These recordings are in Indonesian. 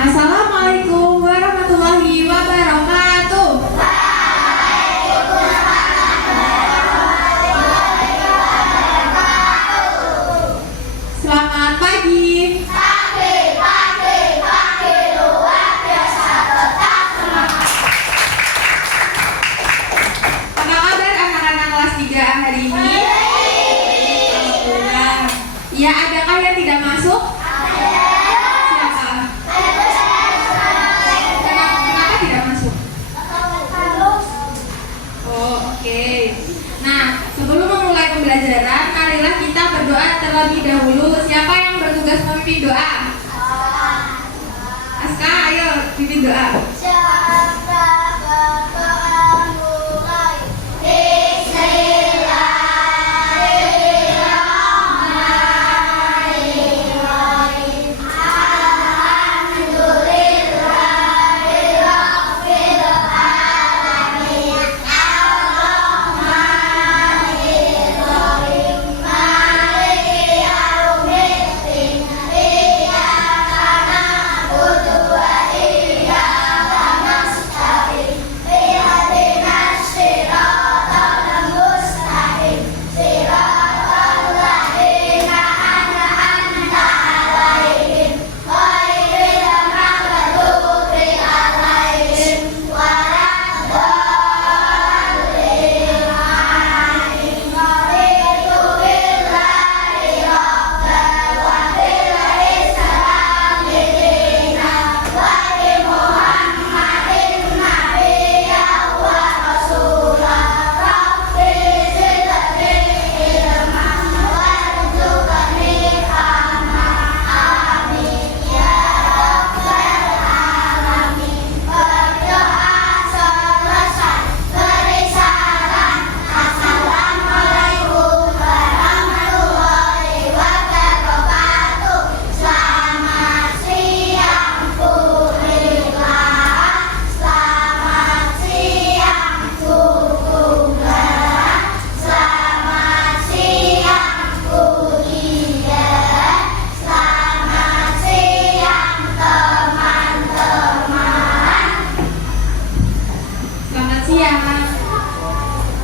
Assalamualaikum warahmatullahi wabarakatuh. Selamat pagi. Pagi luar biasa, tetap semangat. Apa kabar anak-anak kelas 3 hari ini? Alhamdulillah. Ya, adakah yang tidak masuk? Pembelajaran, marilah kita berdoa terlebih dahulu. Siapa yang bertugas memimpin doa? Aska, ayo pimpin doa.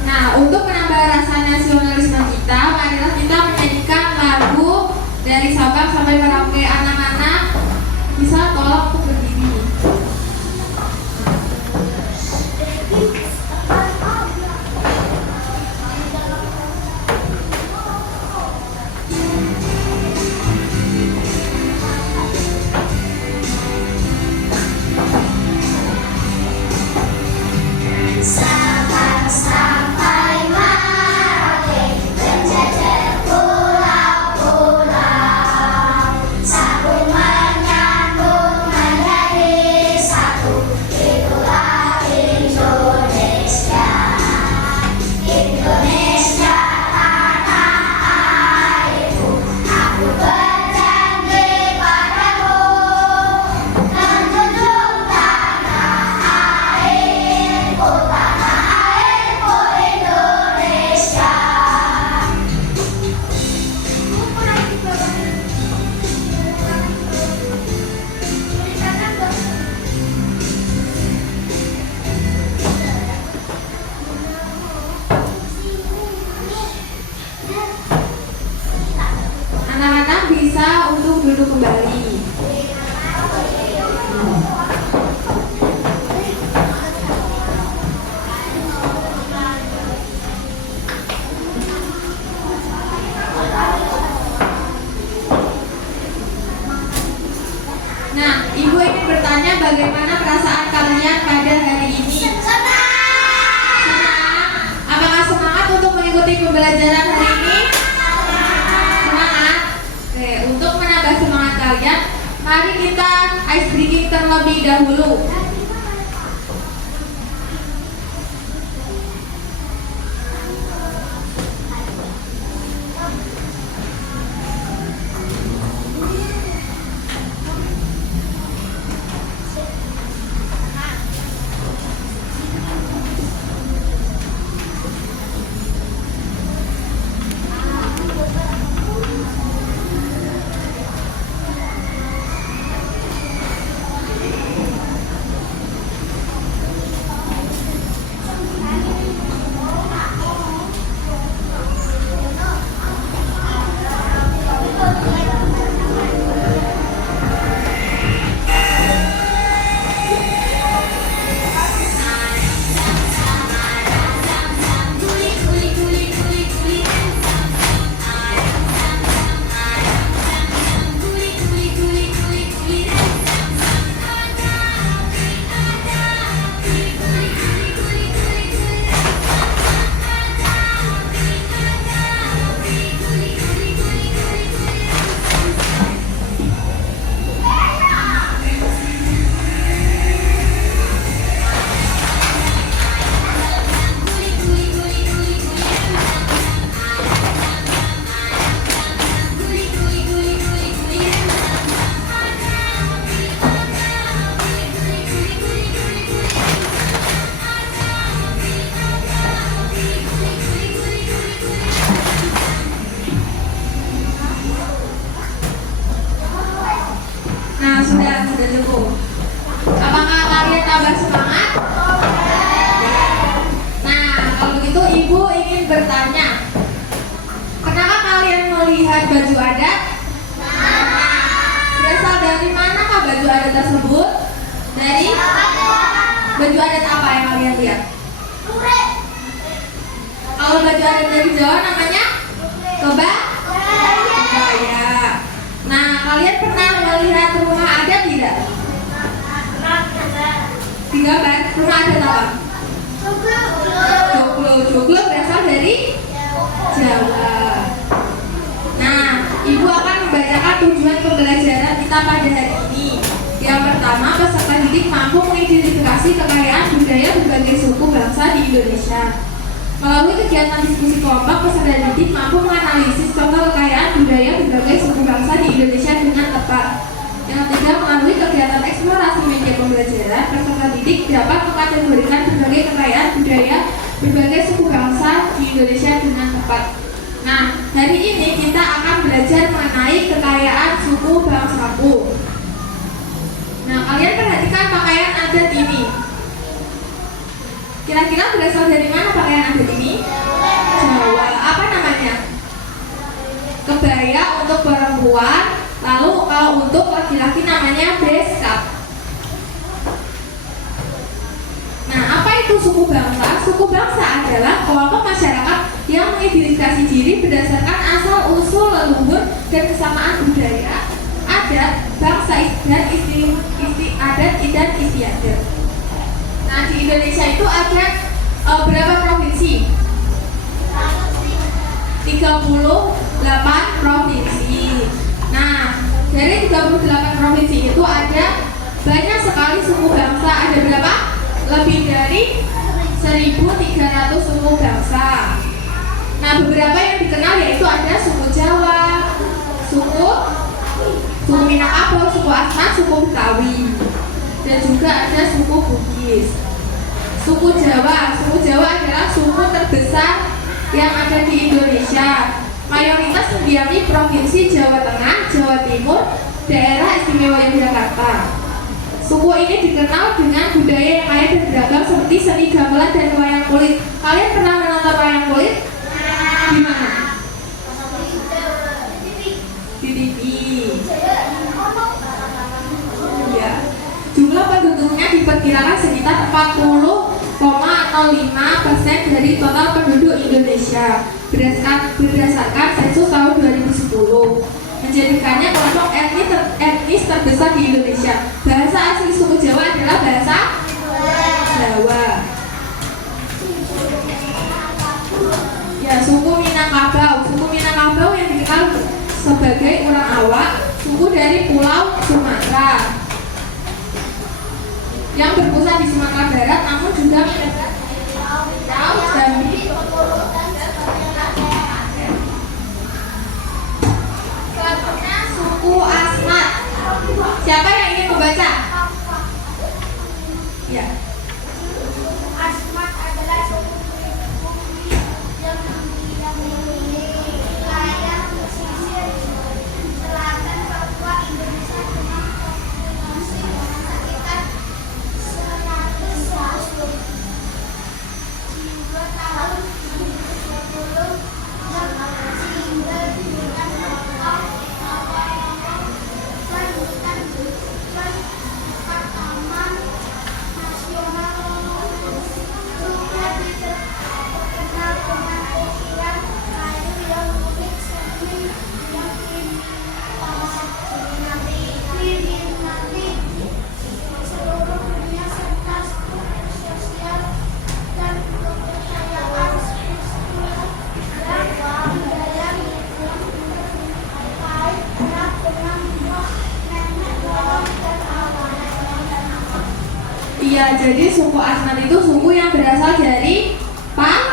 Nah, untuk menambah rasa nasionalisme kita, marilah kita menyanyikan lagu dari Sabang sampai Merauke. Anak-anak bisa tolong untuk berdiri. Anak-anak bisa untuk duduk kembali. Nah, Ibu ingin bertanya bagaimana perasaan kalian pada hari ini? Senang. Apakah semangat untuk mengikuti pembelajaran hari ini? Semangat. Oke, untuk menambah semangat kalian, mari kita ice breaking terlebih dahulu. Nah, sudah cukup. Apakah kalian tambah semangat? Nah, kalau begitu Ibu ingin bertanya, kenapa kalian melihat baju adat? Berasal dari manakah baju adat tersebut? Dari baju adat apa yang kalian lihat? Kalau baju adat dari Jawa namanya kebaya. Nah, kalian pernah melihat rumah adat tidak? Digambar rumah adat apa? Joglo berasal dari Jawa. Nah, Ibu akan membacakan tujuan pembelajaran kita pada hari ini. Yang pertama, peserta didik mampu mengidentifikasi kekayaan budaya berbagai suku bangsa di Indonesia. Melalui kegiatan diskusi kelompok, peserta didik mampu menganalisis contoh kekayaan budaya berbagai suku bangsa di Indonesia dengan tepat. Yang ketiga, melalui kegiatan eksplorasi media pembelajaran, peserta didik dapat mengkategorikan berbagai kekayaan budaya berbagai suku bangsa di Indonesia dengan tepat. Nah, hari ini kita akan belajar mengenai kekayaan suku bangsaku. Nah, kalian perhatikan pakaian adat ini. Kira-kira berasal dari mana pakaian adat ini? Jawa. Apa namanya? Kebaya untuk perempuan. Lalu kalau untuk laki-laki namanya beskap. Nah, apa itu suku bangsa? Suku bangsa adalah kelompok masyarakat yang mengidentifikasi diri berdasarkan asal-usul leluhur dan kesamaan budaya, adat, bangsa dan adat dan istiadat. Nah, di Indonesia itu ada berapa provinsi? 38 provinsi. Nah, dari 38 provinsi itu ada banyak sekali suku bangsa. Ada berapa? Lebih dari 1.300 suku bangsa. Nah, beberapa yang dikenal yaitu ada suku Jawa, suku Minangkabau, suku Asmat, suku Betawi, dan juga ada suku Bugis. Suku Jawa adalah suku terbesar yang ada di Indonesia. Mayoritas mendiami Provinsi Jawa Tengah, Jawa Timur, Daerah Istimewa Yogyakarta. Suku ini dikenal dengan budaya yang kaya dan beragam seperti seni gamelan dan wayang kulit. Kalian pernah menonton wayang kulit? Di mana? Di TV. Ya. Jumlah penduduknya diperkirakan sekitar 40,05% dari total penduduk Indonesia berdasarkan sensus tahun 2010, menjadikannya kelompok etnis terbesar di Indonesia. Bahasa asli suku Jawa adalah bahasa Jawa. Ya, suku Minangkabau yang dikenal sebagai orang awak, suku dari Pulau Sumatera yang berpusat di Sumatera Barat, namun juga mendapat Riau, Jambi, selanjutnya suku Asmat. Siapa yang ingin membaca? Ya. Asmat adalah suku pribumi yang memiliki wilayah pesisir selatan Papua Indonesia dengan populasi sekitar 100 jiwa tahun 2020 dan sehingga dengan taman nasional juga terkenal dengan ukiran kayu yang unik seni yang diminati seluruh dunia serta sosial dan kepercayaan spiritual dan budaya yang terkait erat dengan nenek moyang dan alam. Iya, jadi suku Asmat itu suku yang berasal dari Papua.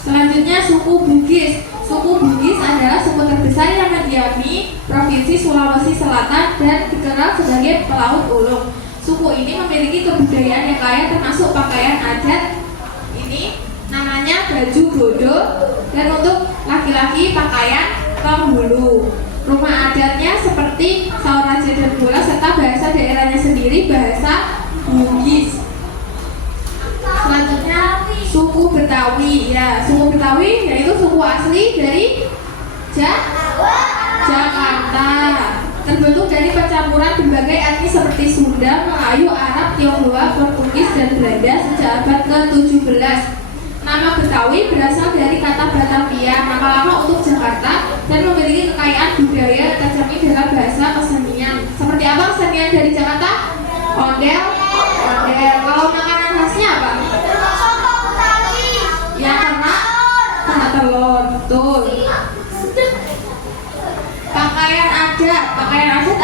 Selanjutnya suku Bugis. Suku Bugis adalah suku terbesar yang mendiami Provinsi Sulawesi Selatan dan dikenal sebagai pelaut ulung. Suku ini memiliki kebudayaan yang kaya termasuk pakaian adat. Ini namanya baju bodo, dan untuk laki-laki pakaian kembulu. Rumah adatnya seperti Sauraja dan Bola serta bahasa daerahnya sendiri, bahasa Bugis. Selanjutnya suku Betawi. Ya, suku Betawi yaitu suku asli dari Jakarta. Terbentuk dari pencampuran berbagai etnis seperti Sunda, Melayu, Arab, Tionghoa, Portugis, dan Belanda sejak abad ke-17. Nama Betawi berasal dari kata Batavia, nama lama untuk Jakarta, dan memiliki kekayaan budaya tercermin dalam bahasa kesenian. Seperti apa kesenian dari Jakarta? Ondel, ondel. Kalau makanan khasnya apa? Yang kerak telur, betul. Pakaian adat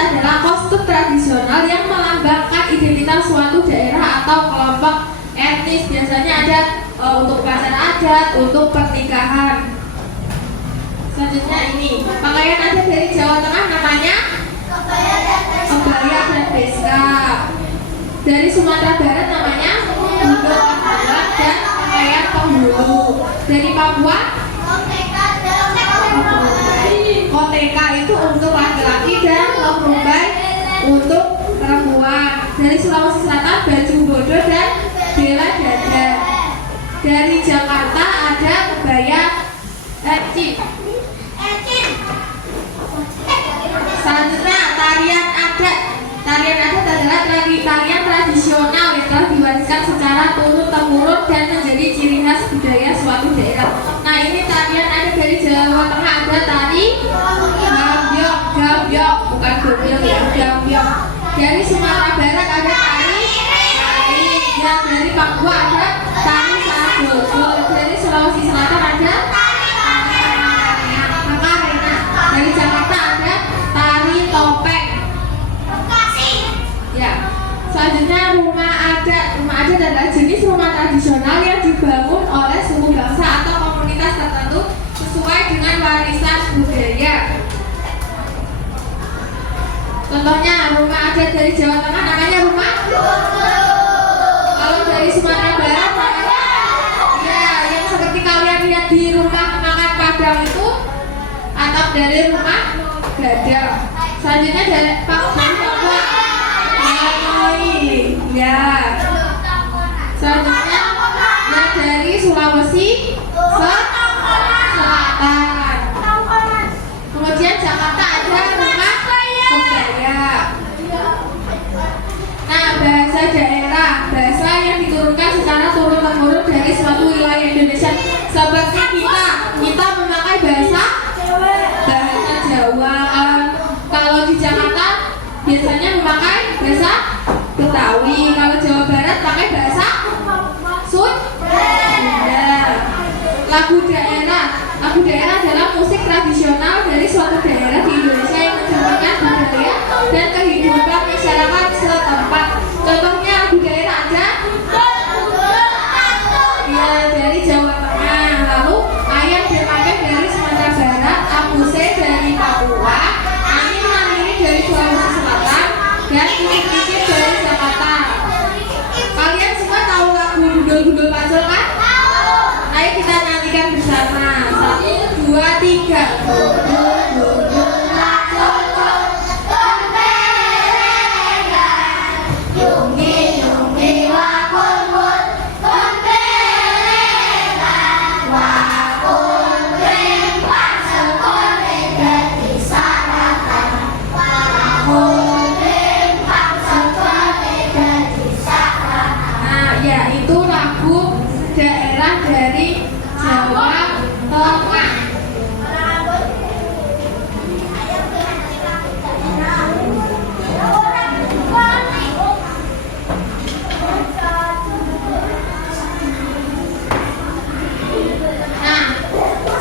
adalah kostum tradisional yang melambangkan identitas suatu daerah atau kelompok etnis. Biasanya ada untuk upacara adat, untuk pernikahan. Selanjutnya ini, pakaian adat dari Jawa Tengah namanya kebaya dan beskap. Dari Sumatera Barat namanya budok Kabulan dan pakaian penghulu. Dari Papua koteka itu untuk laki-laki dan lombai untuk perempuan. Dari Sulawesi Selatan baju bodo dan bela dada. Dari Jakarta ada kebaya ecin. Selanjutnya tarian adat. Tarian adat adalah tarian tradisional yang telah diwariskan secara turun-temurun dan menjadi ciri khas budaya suatu daerah. Nah, ini tarian adat dari Jawa Tengah, ada tari gambyong, bukan gambyong ya, gambyong. Dari Sumatera Barat ada tari yang dari Papua ada tari sadoso. Dari Sulawesi Selatan ada makarena. Dari Jakarta ada tari topeng. Ya. Selanjutnya rumah adat. Rumah adat adalah jenis rumah tradisional yang dibangun oleh suku bangsa atau komunitas tertentu sesuai dengan warisan budaya. Contohnya rumah adat dari Jawa Tengah namanya rumah. Kalau dari Sumatera Barat namanya, ya, yang seperti kalian lihat di rumah makan Padang itu atap dari rumah gadang. Selanjutnya dari Papua. Ya. Selanjutnya yang dari Sulawesi Selatan. Kemudian Jakarta ada rumah kebaya. Nah, bahasa daerah, bahasa yang diturunkan secara turun-temurun dari suatu wilayah Indonesia. Seperti kita memakai bahasa Jawa. Kalau di Jakarta biasanya memakai bahasa Betawi. Kalau Jawa Barat pakai bahasa Sunda. Lagu daerah. Lagu daerah adalah musik tradisional dari suatu daerah di Indonesia yang mencerminkan budaya dan kehidupan masyarakat setempat. Contohnya lagu daerah ada ya dari Jawa Tengah, lalu ayam bermain dari Sumatera Barat, Abuse dari Papua, angin mandiri dari Sulawesi Selatan, dan kicip-kicip dari Jakarta. Kalian semua tahu lagu Gundul-Gundul Pacul kan? Ayo kita nyanyikan bersama. 1, 2, 3. Gundul-Gundul Pacul, Yungi-yungi wakul-wul, wakul rimpak sekone dadi sarapan, wakul rimpak sekone dadi sarapan. Nah, ya itu lagu daerah dari Jawa Tengah. Nah,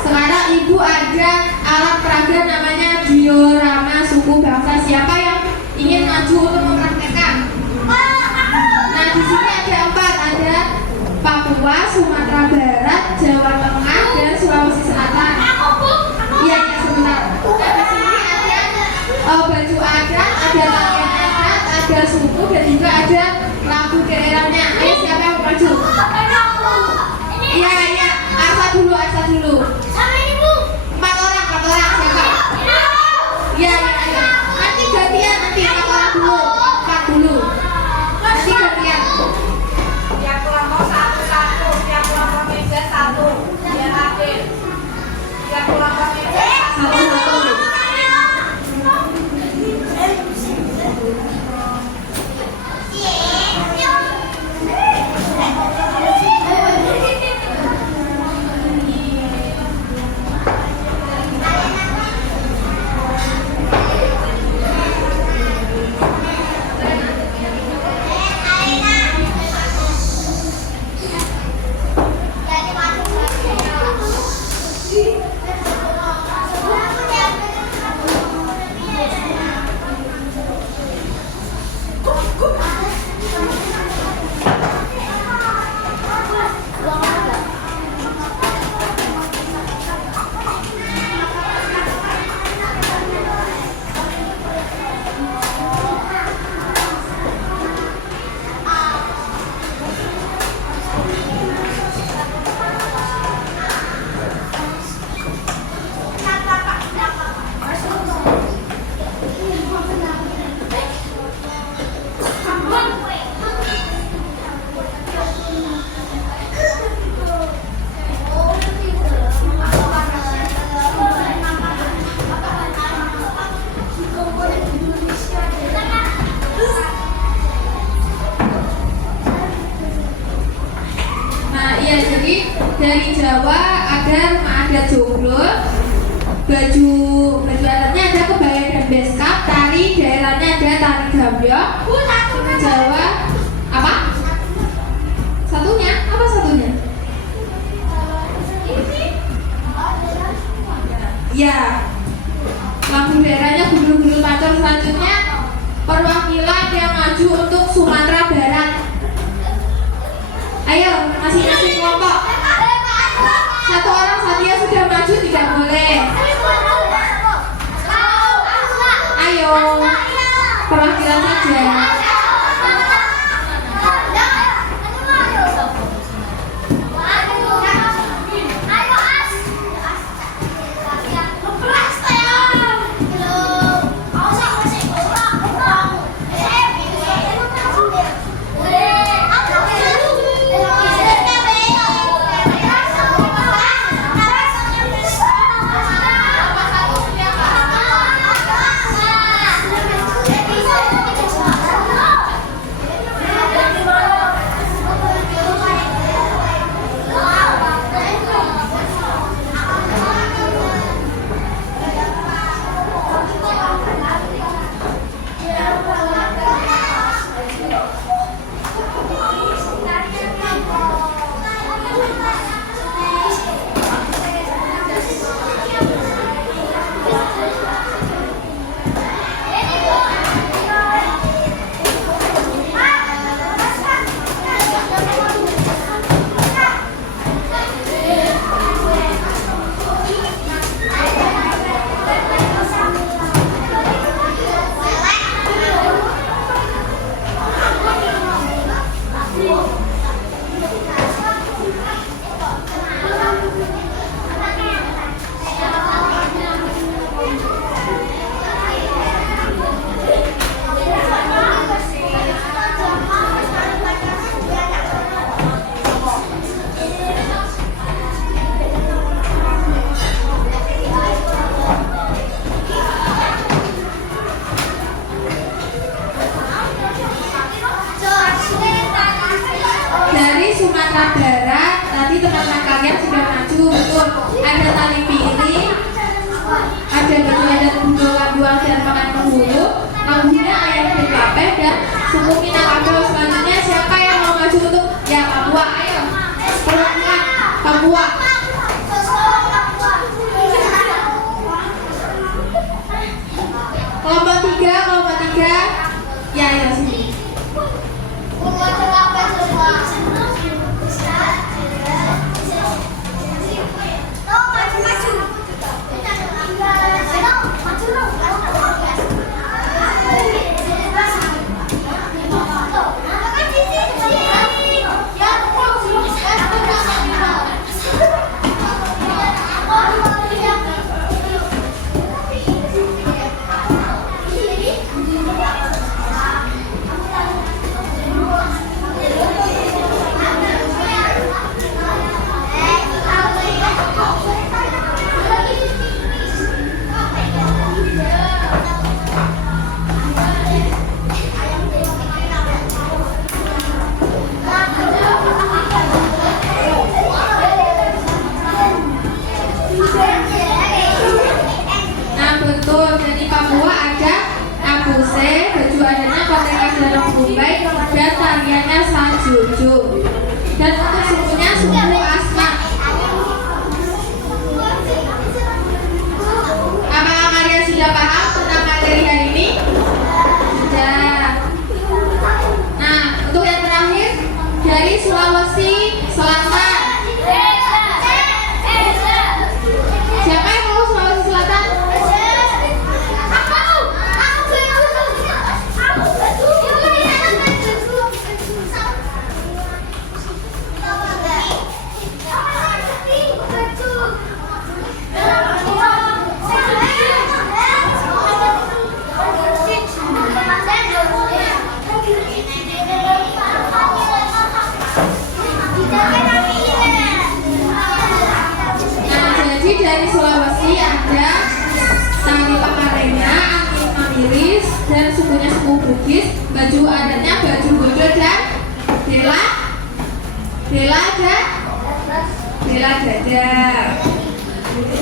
sekarang ibu ada alat peraga namanya diorama suku bangsa. Siapa yang ingin maju untuk mempraktekkan? Nah, di sini ada 4, ada Papua, Sumatera Barat, Jawa Tengah, dan Sulawesi Selatan. Iya, sebentar. Nah, di sini ada baju adat, ada tarian adat, ada suku, dan juga ada lagu daerahnya. Ayo, siapa yang mau maju? Iya, Arsa dulu. 4 orang, siapa? Selanjutnya perwakilan yang maju untuk Sumatera Barat. Ayo, masing-masing kelompok. Satu orang saja sudah maju, tidak boleh. Ayo, perwakilan saja. Sumatera Barat, tadi teman-teman kalian sudah maju, betul. Ada tali piring, ada baju adat Budo Labuan dan Pakan Penghulu, Lambunya ayam BKP dan suku Minangkabau. Selanjutnya siapa yang mau maju untuk ya Papua? Ayo, perwakilan Papua. Kelompok tiga, ya ayo sini. Dan tariannya Sanjunjung. Dan untuk sukunya suku Asmat. Apakah kalian sudah paham tentang materi hari ini? Sudah. Nah, untuk yang terakhir dari Sulawesi Selatan. Siapa yang mau Sulawesi Selatan? Dari Sulawesi ada tari Pakarenya, angin Mamiris, dan sukunya suku Bugis. Baju adatnya baju bodo dan bela dada.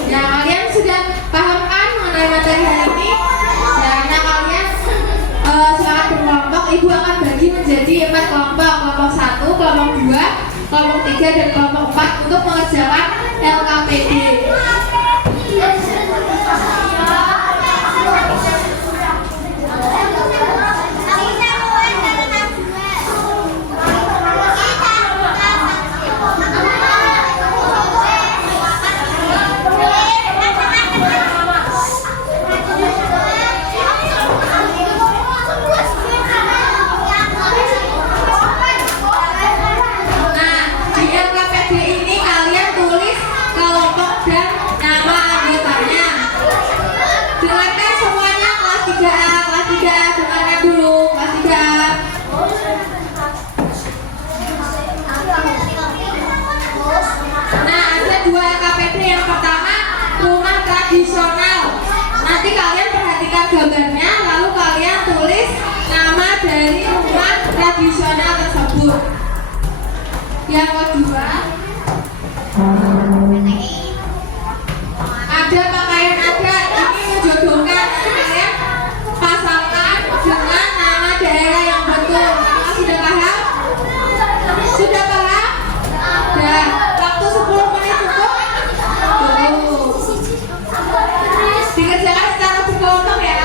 Ya, kalian sudah paham kan mengenai materi hari ini? Ya, nah kalian silakan berkelompok. Ibu akan bagi menjadi 4 kelompok. Kelompok 1, kelompok 2, kelompok 3, dan kelompok 4 untuk mengerjakan LKPD. Yang kedua, ada pakaian adat. Ini menjodohkan kalian pasangan dengan nama daerah yang betul. Apakah sudah paham? Sudah paham? Dan waktu 10 menit cukup? Dikerjakan secara berkelompok ya.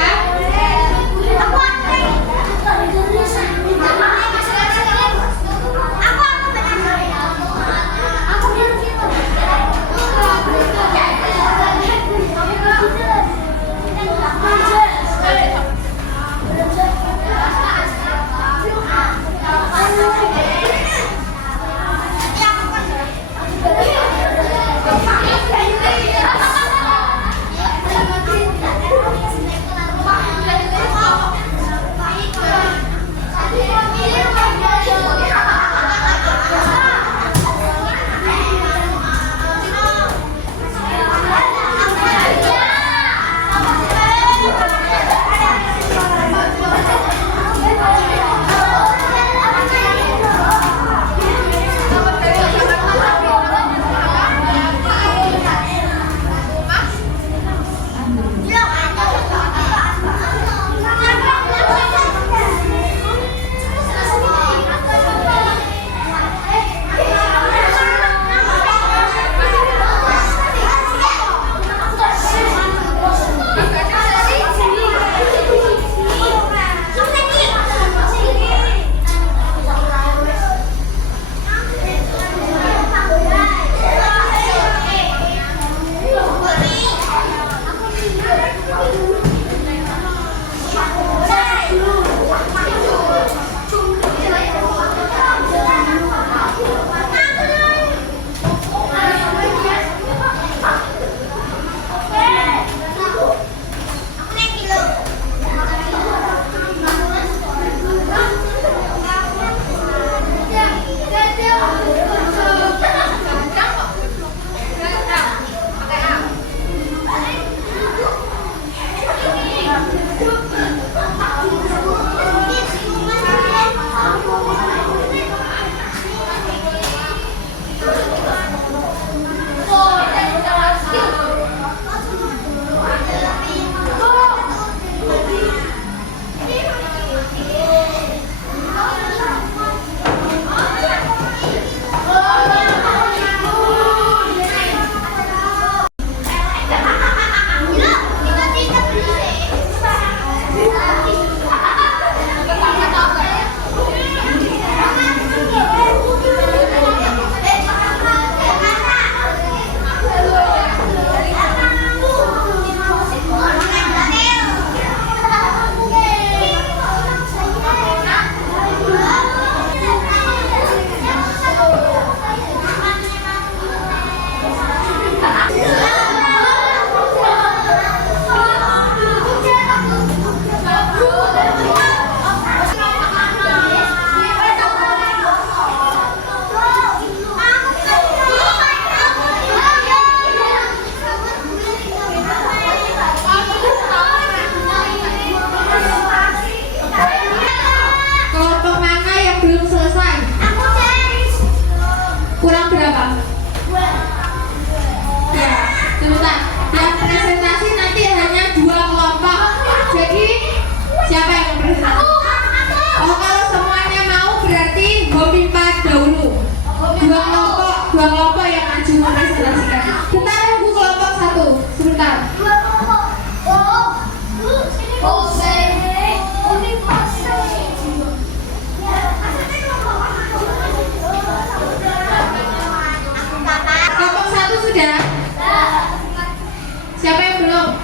Siapa yang belum?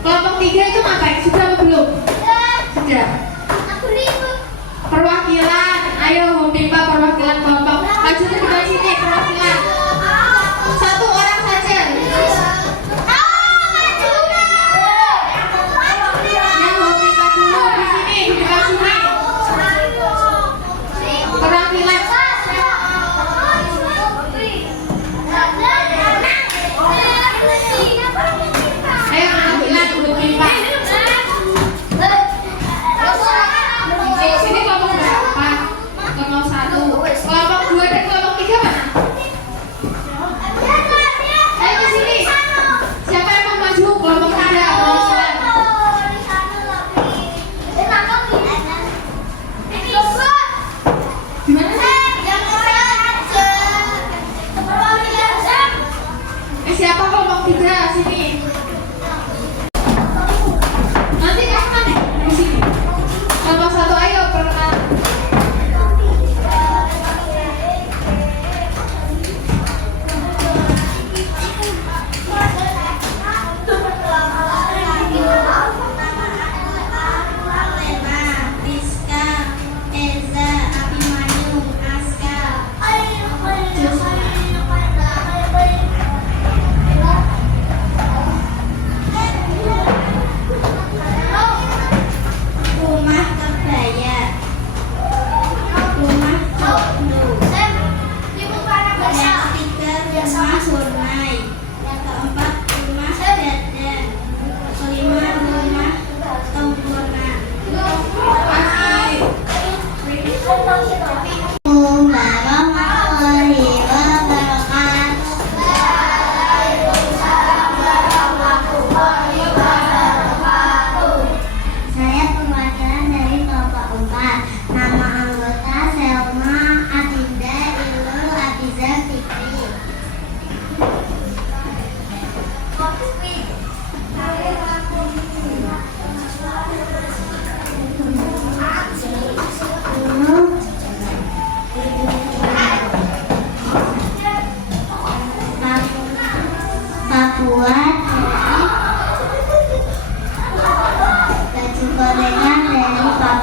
Kelompok 3 itu ngapain? Sudah apa belum? Sudah. Perwakilan, ayo Homimpa perwakilan kelompok. Maju ke depan sini perwakilan. Satu orang saja. Yang Homimpa dulu di sini di depan sini. Perwakilan. Ayo perwakilan Homimpa. Sini kelompok berapa? Kelompok 1. Kelompok 2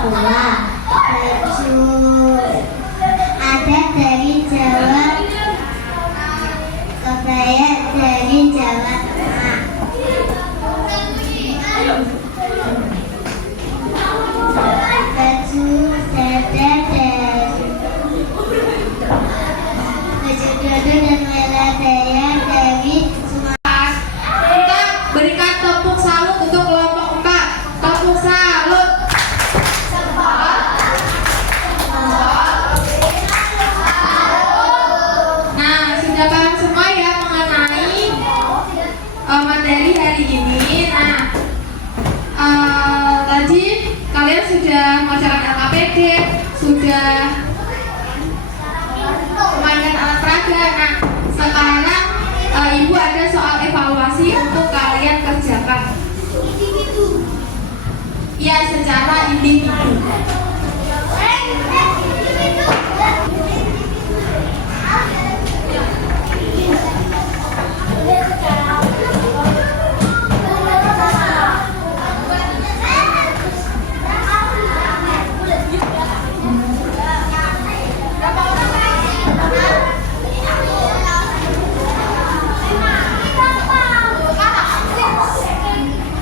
Papua. Baju adat dari Jawa, kebaya dari Jawa Tengah. Baju dada dari baju dodo dan meladaya dari Sumatera. Kita berikan tepuk salut untuk kelompok 4. Tepuk salut. Nah, sudah paham semua ya mengenai materi hari ini. Nah, tadi kalian sudah mengerjakan LKPD, sudah memainkan alat peraga. Nah, sekarang Ibu ada soal evaluasi untuk kalian kerjakan. Ya, secara individu.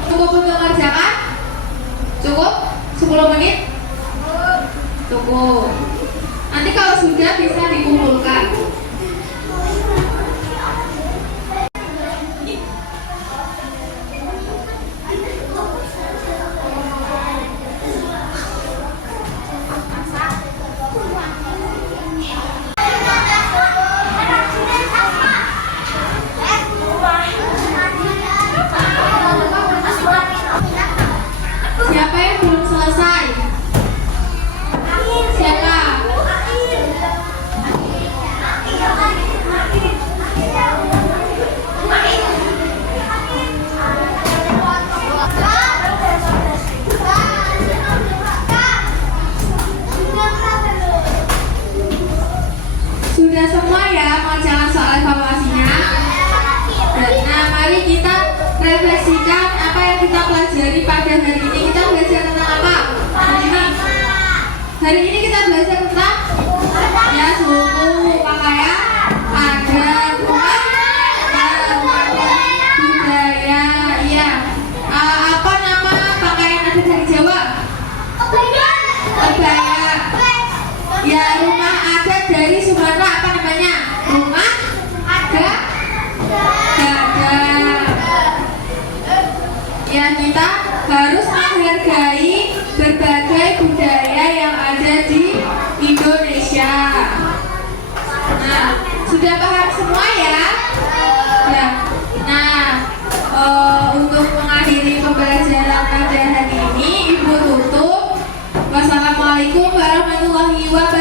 Cukup untuk mengerjakan? Cukup? 10 menit? Cukup. Nanti kalau sudah bisa dikumpulkan. Siapa yang belum selesai? Siapa? Sudah semua ya mengerjakan soal evaluasinya? Nah, mari kita refleksikan apa yang kita pelajari pada hari ini. Kita belajar tentang apa? Hari ini kita belajar tentang ya suku, pakaian, adat, rumah, budaya. Iya. Apa nama pakaian adat dari Jawa? Kebaya. Ya, rumah adat dari Sumatera apa namanya? Rumah adat. Ya, kita harus menghargai berbagai budaya yang ada di Indonesia. Nah, sudah paham semua ya? Ya. Nah, untuk mengakhiri pembelajaran pada hari ini, Ibu tutup. Wassalamualaikum warahmatullahi wabarakatuh.